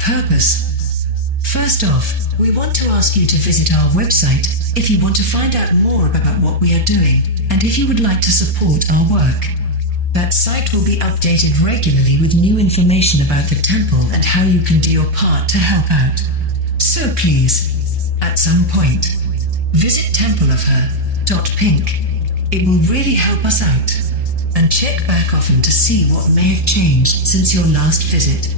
purpose. First off, we want to ask you to visit our website if you want to find out more about what we are doing, and if you would like to support our work. That site will be updated regularly with new information about the temple and how you can do your part to help out. So please, at some point, visit templeofher.pink. It will really help us out. And check back often to see what may have changed since your last visit.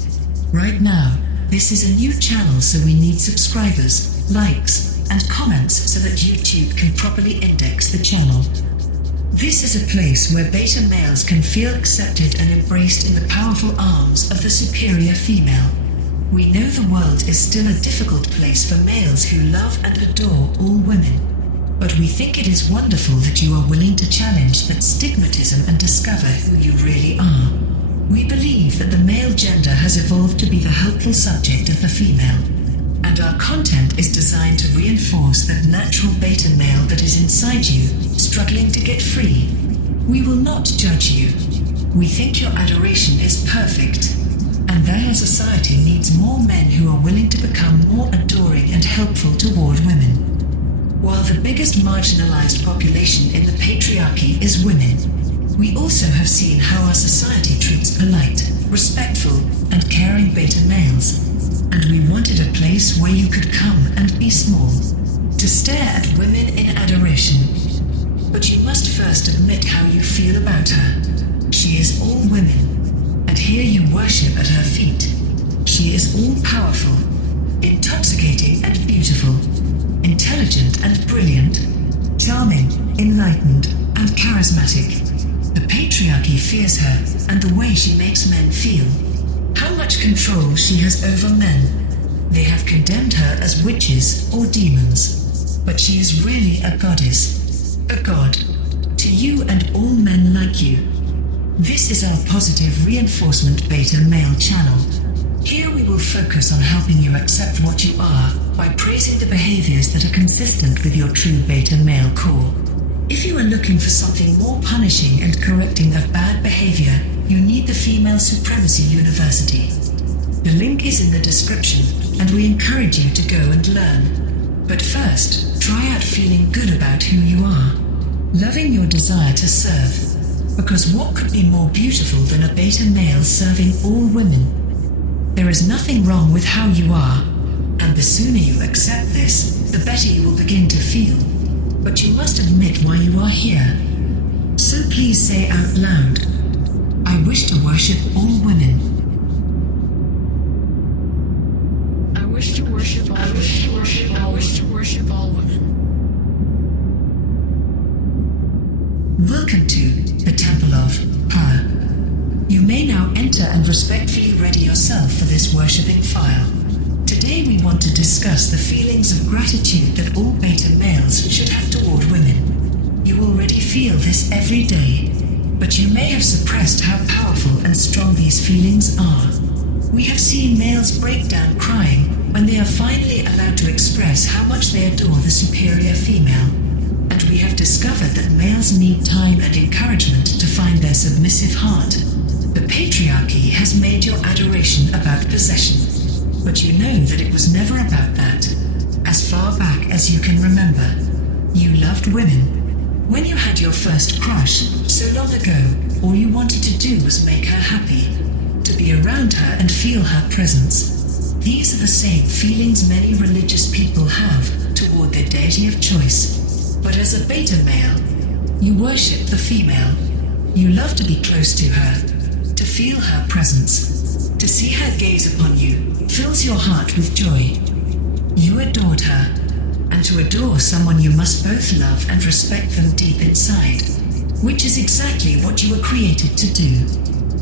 Right now, this is a new channel, so we need subscribers, likes, and comments so that YouTube can properly index the channel. This is a place where beta males can feel accepted and embraced in the powerful arms of the superior female. We know the world is still a difficult place for males who love and adore all women. But we think it is wonderful that you are willing to challenge that stigmatism and discover who you really are. We believe that the male gender has evolved to be the helpful subject of the female, and our content is designed to reinforce that natural beta male that is inside you, struggling to get free. We will not judge you. We think your adoration is perfect, and that our society needs more men who are willing to become more adoring and helpful toward women. While the biggest marginalized population in the patriarchy is women, we also have seen how our society treats polite, respectful, and caring beta males. And we wanted a place where you could come and be small, to stare at women in adoration. But you must first admit how you feel about her. She is all women, and here you worship at her feet. She is all-powerful, intoxicating and beautiful, intelligent and brilliant, charming, enlightened, and charismatic. The patriarchy fears her and the way she makes men feel. How much control she has over men. They have condemned her as witches or demons. But she is really a goddess, a god, to you and all men like you. This is our positive reinforcement beta male channel. Here we will focus on helping you accept what you are by praising the behaviors that are consistent with your true beta male core. If you are looking for something more punishing and correcting of bad behavior, you need the Female Supremacy University. The link is in the description, and we encourage you to go and learn. But first, try out feeling good about who you are, loving your desire to serve, because what could be more beautiful than a beta male serving all women? There is nothing wrong with how you are, and the sooner you accept this, the better you will begin to feel. But you must admit why you are here. So please say out loud, I wish to worship all women. I wish to worship all women. I wish to worship all. I wish to worship all women. Welcome to the Temple of Her. You may now enter and respectfully ready yourself for this worshipping fire. Today we want to discuss the feelings of gratitude that all beta males should have toward women. You already feel this every day, but you may have suppressed how powerful and strong these feelings are. We have seen males break down crying when they are finally allowed to express how much they adore the superior female. And we have discovered that males need time and encouragement to find their submissive heart. The patriarchy has made your adoration about possession. But you know that it was never about that. As far back as you can remember, you loved women. When you had your first crush, so long ago, all you wanted to do was make her happy, to be around her and feel her presence. These are the same feelings many religious people have toward their deity of choice. But as a beta male, you worship the female. You love to be close to her, to feel her presence, to see her gaze upon you fills your heart with joy. You adored her, and to adore someone you must both love and respect them deep inside, which is exactly what you were created to do.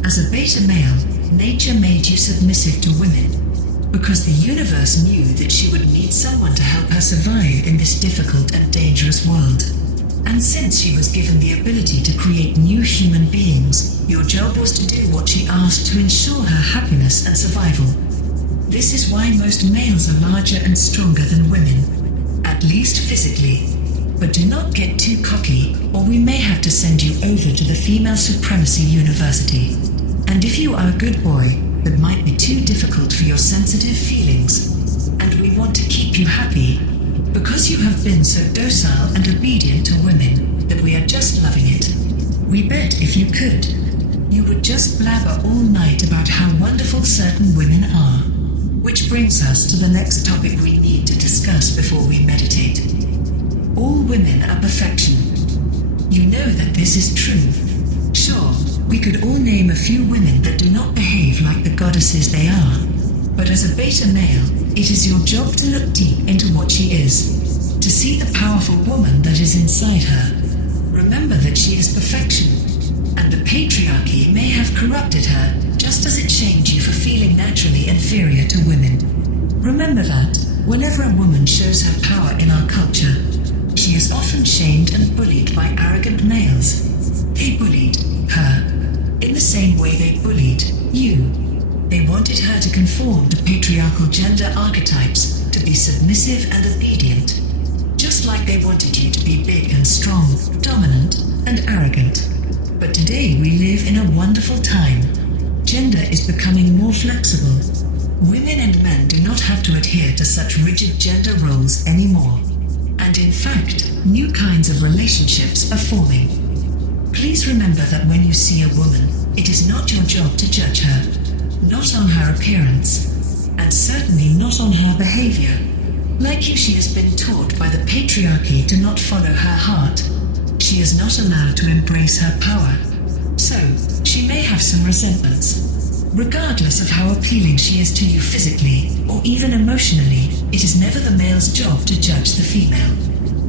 As a beta male, nature made you submissive to women, because the universe knew that she would need someone to help her survive in this difficult and dangerous world. And since she was given the ability to create new human beings, your job was to do what she asked to ensure her happiness and survival. This is why most males are larger and stronger than women, at least physically. But do not get too cocky, or we may have to send you over to the Female Supremacy University. And if you are a good boy, that might be too difficult for your sensitive feelings, and we want to keep you happy because you have been so docile and obedient to women that we are just loving it. We bet if you could, you would just blabber all night about how wonderful certain women are. Which brings us to the next topic we need to discuss before we meditate. All women are perfection. You know that this is true. Sure, we could all name a few women that do not behave like the goddesses they are. But as a beta male, it is your job to look deep into what she is, to see the powerful woman that is inside her. Remember that she is perfection, and the patriarchy may have corrupted her just as it shamed you for feeling naturally inferior to women. Remember that, whenever a woman shows her power in our culture, she is often shamed and bullied by arrogant males. They bullied her in the same way they bullied you. They wanted her to conform to patriarchal gender archetypes, to be submissive and obedient, just like they wanted you to be big and strong, dominant and arrogant. But today we live in a wonderful time. Gender is becoming more flexible. Women and men do not have to adhere to such rigid gender roles anymore. And in fact, new kinds of relationships are forming. Please remember that when you see a woman, it is not your job to judge her, not on her appearance, and certainly not on her behavior. Like you, she has been taught by the patriarchy to not follow her heart. She is not allowed to embrace her power. So, she may have some resentments. Regardless of how appealing she is to you physically, or even emotionally, it is never the male's job to judge the female.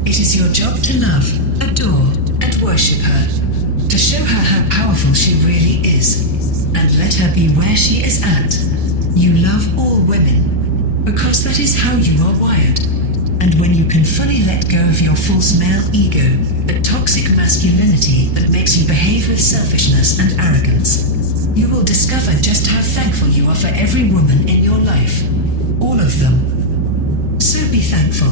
It is your job to love, adore, and worship her, to show her how powerful she really is, and let her be where she is at. You love all women, because that is how you are wired. And when you can fully let go of your false male ego, the toxic masculinity that makes you behave with selfishness and arrogance, you will discover just how thankful you are for every woman in your life. All of them. So be thankful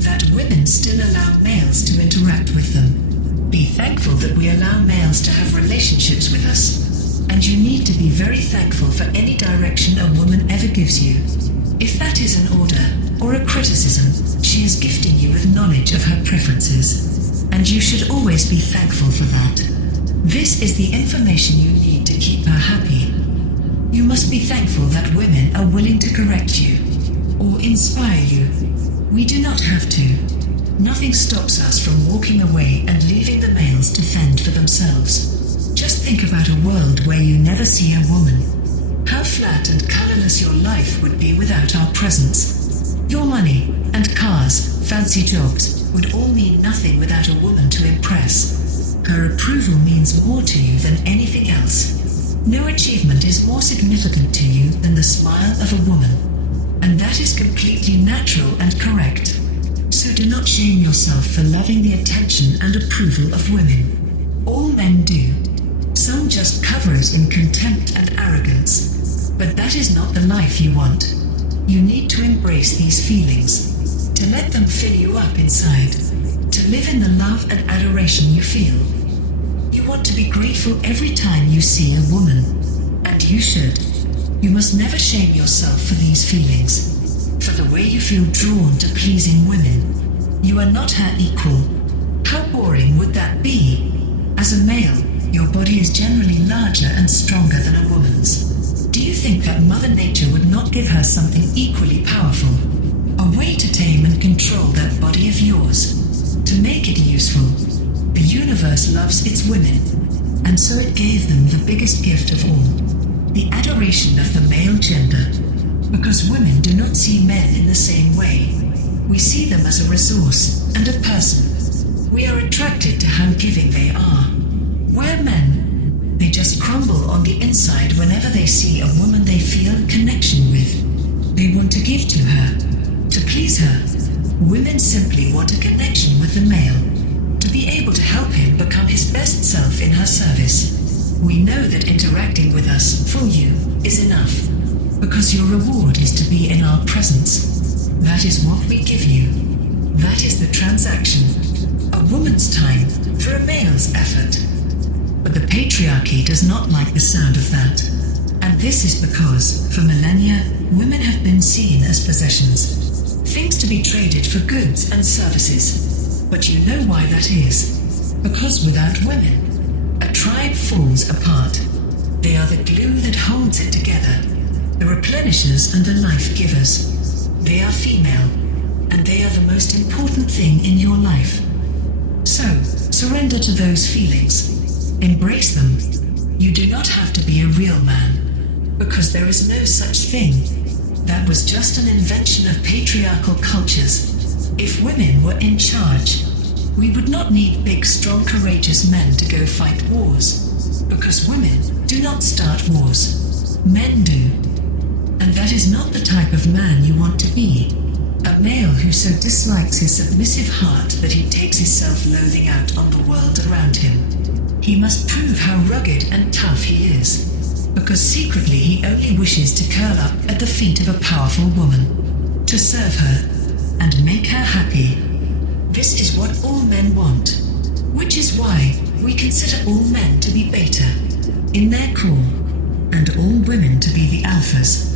that women still allow males to interact with them. Be thankful that we allow males to have relationships with us. And you need to be very thankful for any direction a woman ever gives you. If that is an order or a criticism, she is gifting you with knowledge of her preferences. And you should always be thankful for that. This is the information you need to keep her happy. You must be thankful that women are willing to correct you or inspire you. We do not have to. Nothing stops us from walking away and leaving the males to fend for themselves. Just think about a world where you never see a woman. How flat and colorless your life would be without our presence. Your money and cars, fancy jobs, would all mean nothing without a woman to impress. Her approval means more to you than anything else. No achievement is more significant to you than the smile of a woman. And that is completely natural and correct. So do not shame yourself for loving the attention and approval of women. All men do. Some just cover it in contempt and arrogance. But that is not the life you want. You need to embrace these feelings, to let them fill you up inside, to live in the love and adoration you feel. You want to be grateful every time you see a woman, and you should. You must never shame yourself for these feelings, for the way you feel drawn to pleasing women. You are not her equal. How boring would that be? As a male, your body is generally larger and stronger than a woman's. Do you think that Mother Nature would not give her something equally powerful? A way to tame and control that body of yours, to make it useful. The universe loves its women, and so it gave them the biggest gift of all, the adoration of the male gender. Because women do not see men in the same way. We see them as a resource and a person. We are attracted to how giving they are. Where men, they just crumble on the inside whenever they see a woman they feel a connection with. They want to give to her, to please her. Women simply want a connection with the male, to be able to help him become his best self in her service. We know that interacting with us, for you, is enough, because your reward is to be in our presence. That is what we give you. That is the transaction. A woman's time for a male's effort. But the patriarchy does not like the sound of that. And And this is because, for millennia, women have been seen as possessions, things to be traded for goods and services. But you know why that is. Because without women, a tribe falls apart. They are the glue that holds it together, the replenishers and the life givers. They are female, and they are the most important thing in your life. So, surrender to those feelings. Embrace them. You do not have to be a real man, because there is no such thing. That was just an invention of patriarchal cultures. If women were in charge, we would not need big, strong, courageous men to go fight wars, because women do not start wars. Men do. And that is not the type of man you want to be. A male who so dislikes his submissive heart that he takes his self-loathing out on the world around him. He must prove how rugged and tough he is, because secretly he only wishes to curl up at the feet of a powerful woman, to serve her, and make her happy. This is what all men want, which is why we consider all men to be beta, in their core, and all women to be the alphas.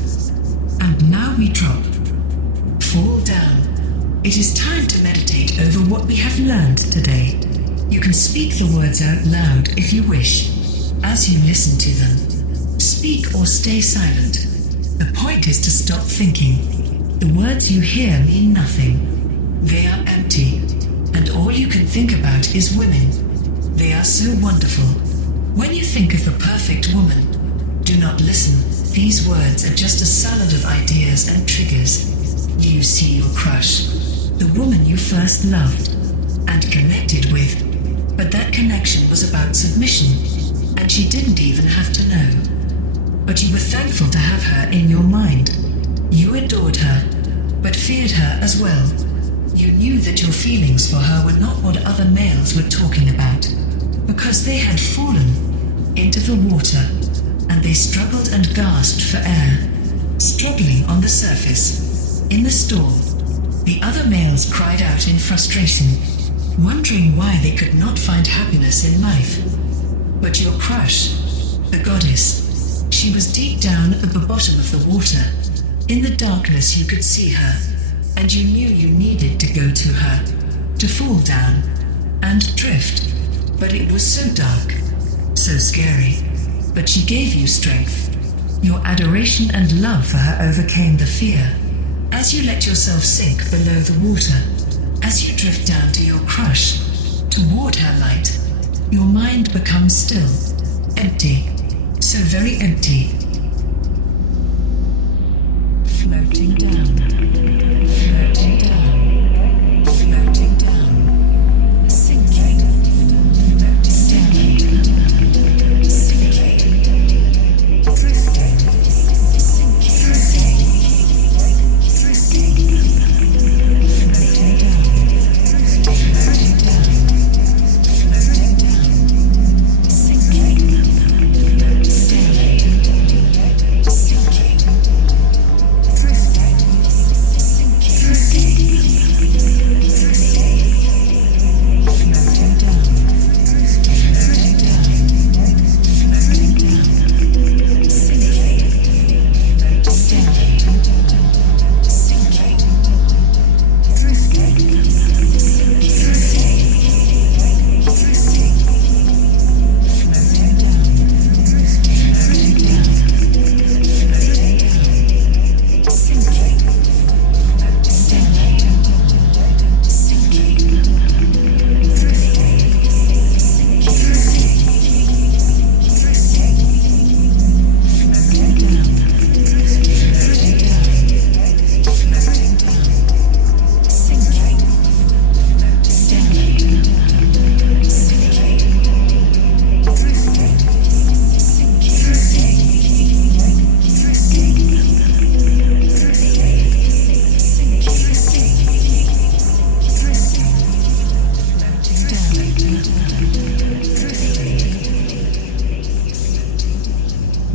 And now we drop. Fall down. It is time to meditate over what we have learned today. You can speak the words out loud if you wish, as you listen to them. Speak or stay silent. The point is to stop thinking. The words you hear mean nothing. They are empty, and all you can think about is women. They are so wonderful. When you think of the perfect woman, do not listen. These words are just a salad of ideas and triggers. You see your crush, the woman you first loved and connected with, but that connection was about submission, and she didn't even have to know. But you were thankful to have her in your mind. You adored her, but feared her as well. You knew that your feelings for her were not what other males were talking about, because they had fallen into the water, and they struggled and gasped for air, struggling on the surface. In the store, the other males cried out in frustration, wondering why they could not find happiness in life. But your crush, the goddess, she was deep down at the bottom of the water. In the darkness you could see her, and you knew you needed to go to her, to fall down, and drift. But it was so dark, so scary. But she gave you strength. Your adoration and love for her overcame the fear. As you let yourself sink below the water, as you drift down to your crush, toward her light, your mind becomes still, empty, so very empty. Floating down, floating down, floating down, sinking, floating down, sinking, drifting, sinking,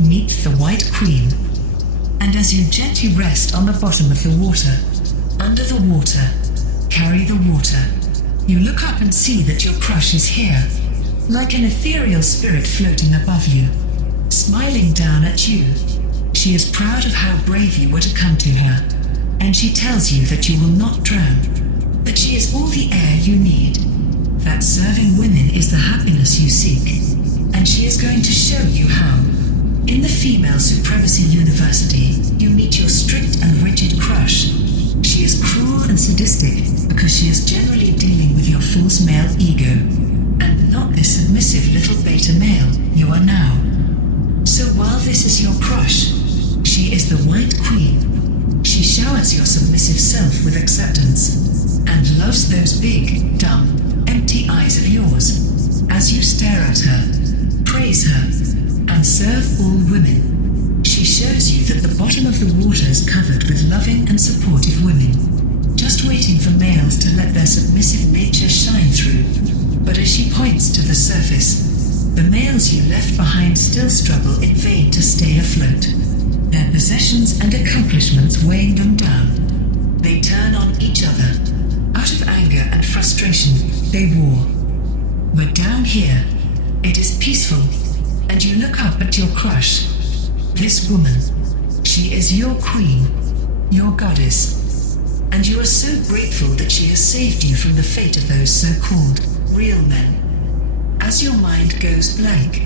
Meet the White Queen, and as you gently rest on the bottom of the water, under the water, carry the water, you look up and see that your crush is here, like an ethereal spirit floating above you, smiling down at you. She is proud of how brave you were to come to her, and she tells you that you will not drown, that she is all the air you need, that serving women is the happiness you seek, and she is going to show you how. In the Female Supremacy University, you meet your strict and rigid crush. She is cruel and sadistic because she is generally dealing with your false male ego, and not the submissive little beta male you are now. So while this is your crush, she is the White Queen. She showers your submissive self with acceptance, and loves those big, dumb, empty eyes of yours, as you stare at her, praise her, and serve all women. She shows you that the bottom of the water is covered with loving and supportive women, just waiting for males to let their submissive nature shine through. But as she points to the surface, the males you left behind still struggle in vain to stay afloat, their possessions and accomplishments weighing them down. They turn on each other. Out of anger and frustration, they war. But down here, it is peaceful, and you look up at your crush. This woman, she is your queen, your goddess, and you are so grateful that she has saved you from the fate of those so-called real men. As your mind goes blank,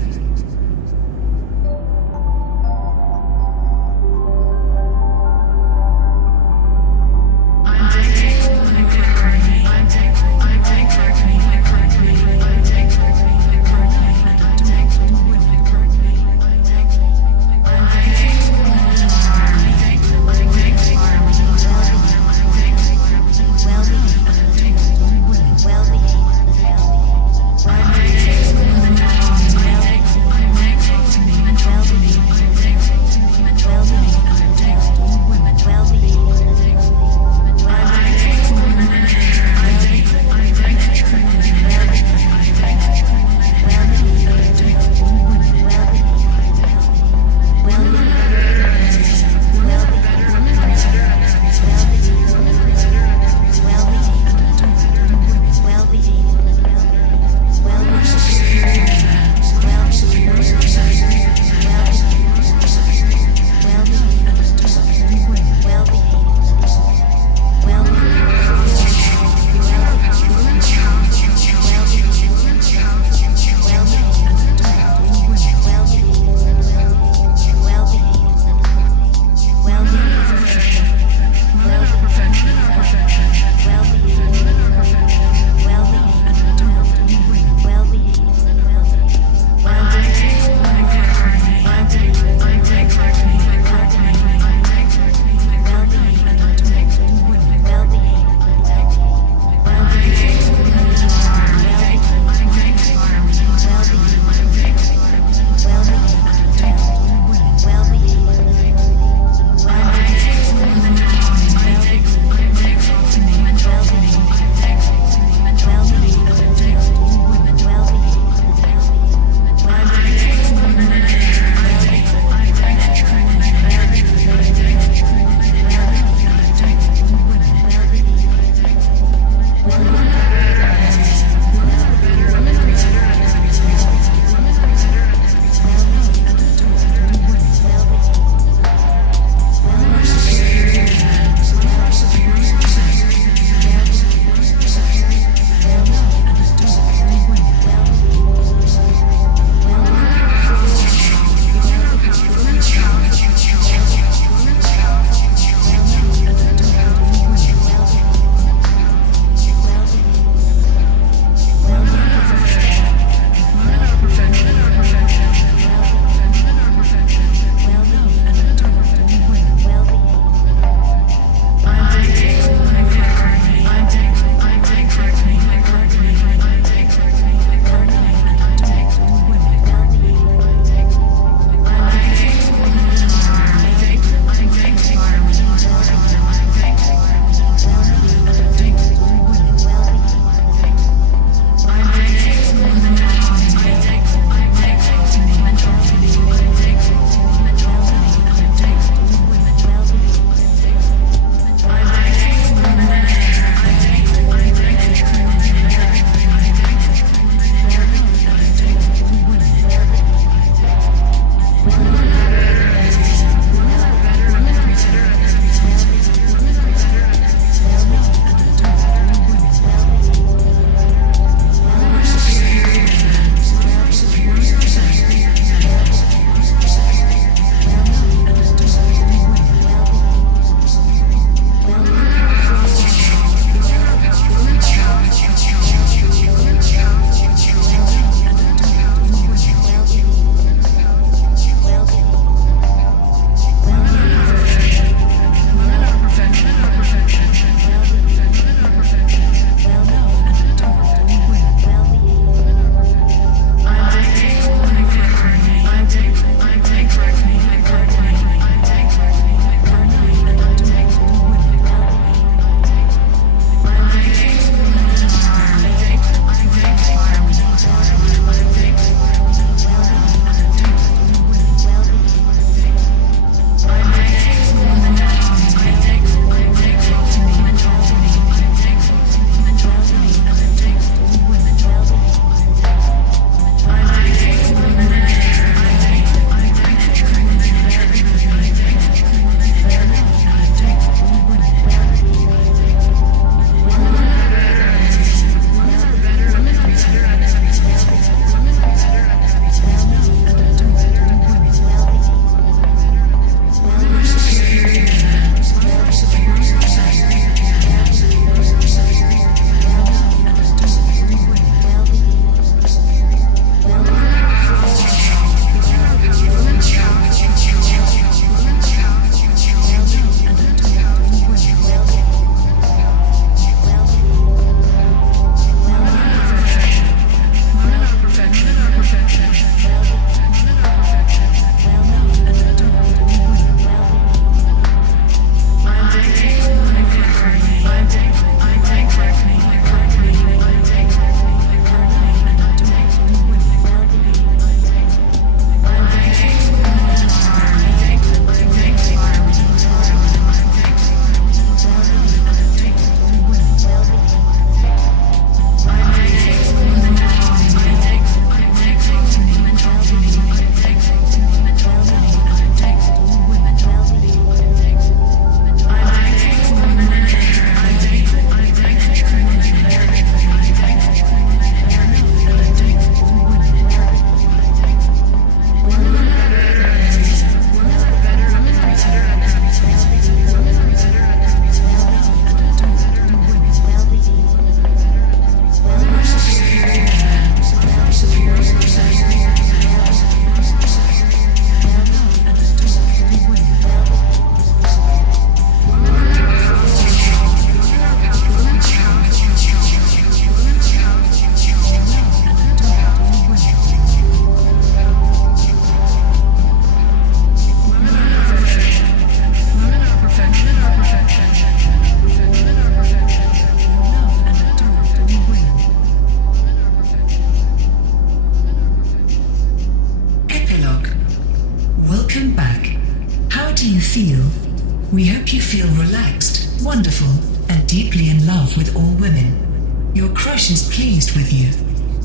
We hope you feel relaxed, wonderful, and deeply in love with all women. Your crush is pleased with you,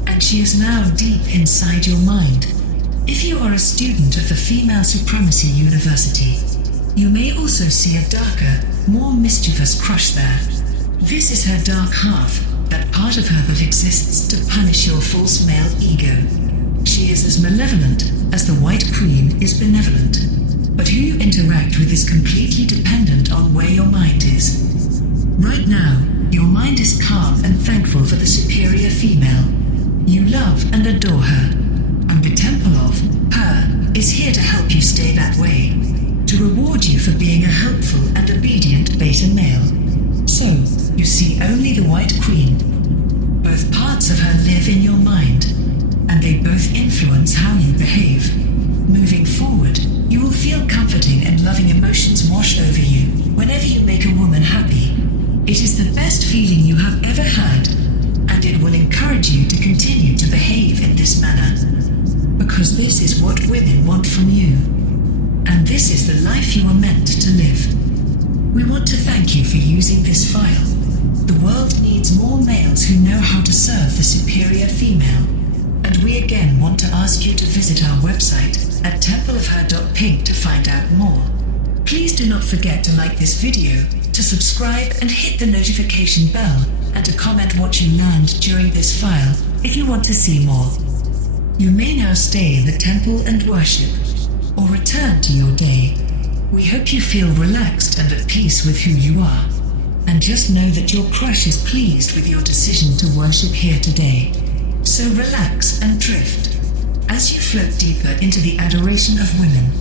and she is now deep inside your mind. If you are a student of the Female Supremacy University, you may also see a darker, more mischievous crush there. This is her dark half, that part of her that exists to punish your false male ego. She is as malevolent as the White Queen is benevolent. But who you interact with is completely dependent on where your mind is. Right now, your mind is calm and thankful for the superior female. You love and adore her, and the temple of her is here to help you stay that way, to reward you for being a helpful and obedient beta male. So, you see only the White Queen. Both parts of her live in your mind, and they both influence how you behave. Moving forward, you will feel comforting and loving emotions wash over you whenever you make a woman happy. It is the best feeling you have ever had, and it will encourage you to continue to behave in this manner. Because this is what women want from you, and this is the life you are meant to live. We want to thank you for using this file. The world needs more males who know how to serve the superior female, and we again want to ask you to visit our website at templeofher.pink to find out more. Please do not forget to like this video, to subscribe and hit the notification bell, and to comment what you learned during this file if you want to see more. You may now stay in the temple and worship, or return to your day. We hope you feel relaxed and at peace with who you are, and just know that your crush is pleased with your decision to worship here today. So relax and drift as you float deeper into the adoration of women.